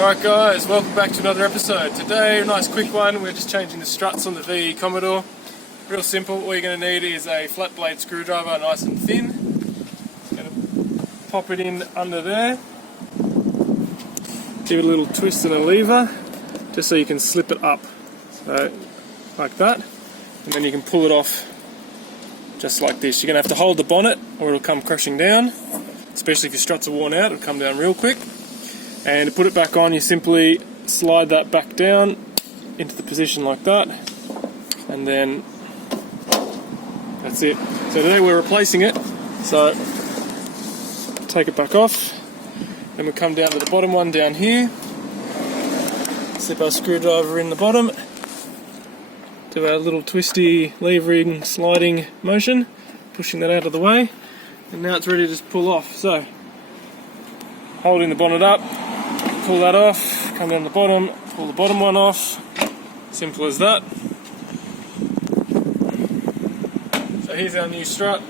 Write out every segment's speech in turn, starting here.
Alright guys, welcome back to another episode. Today, a nice quick one, we're just changing the struts on the VE Commodore. Real simple, all you're going to need is a flat blade screwdriver, nice and thin. Just going to pop it in under there. Give it a little twist and a lever, just so you can slip it up. So, like that. And then you can pull it off just like this. You're going to have to hold the bonnet or it'll come crashing down. Especially if your struts are worn out, it'll come down real quick. And to put it back on, you simply slide that back down into the position like that, and then that's it. So today we're replacing it, so take it back off, then we come down to the bottom one down here, slip our screwdriver in the bottom, do our little twisty levering sliding motion, pushing that out of the way, and now it's ready to just pull off. So holding the bonnet up, pull that off, come down the bottom, pull the bottom one off, simple as that. So here's our new strut,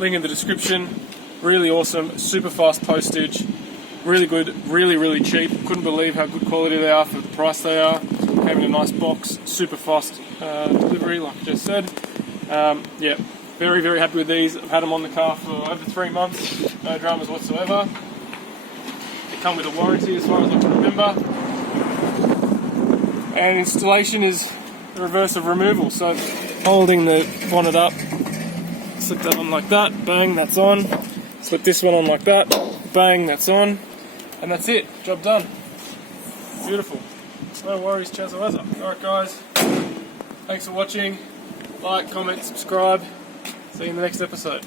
link in the description, really awesome, super fast postage, really good, really cheap, couldn't believe how good quality they are for the price they are. Came in a nice box, super fast delivery like I just said. Yeah, very happy with these. I've had them on the car for over 3 months, no dramas whatsoever. Come with a warranty as far as I can remember, and installation is the reverse of removal. So holding the bonnet up, slip that on like that, bang, that's on, slip this one on like that, bang, that's on, and that's it, job done. Beautiful, no worries, chazza. Alright guys, thanks for watching, like, comment, subscribe, see you in the next episode.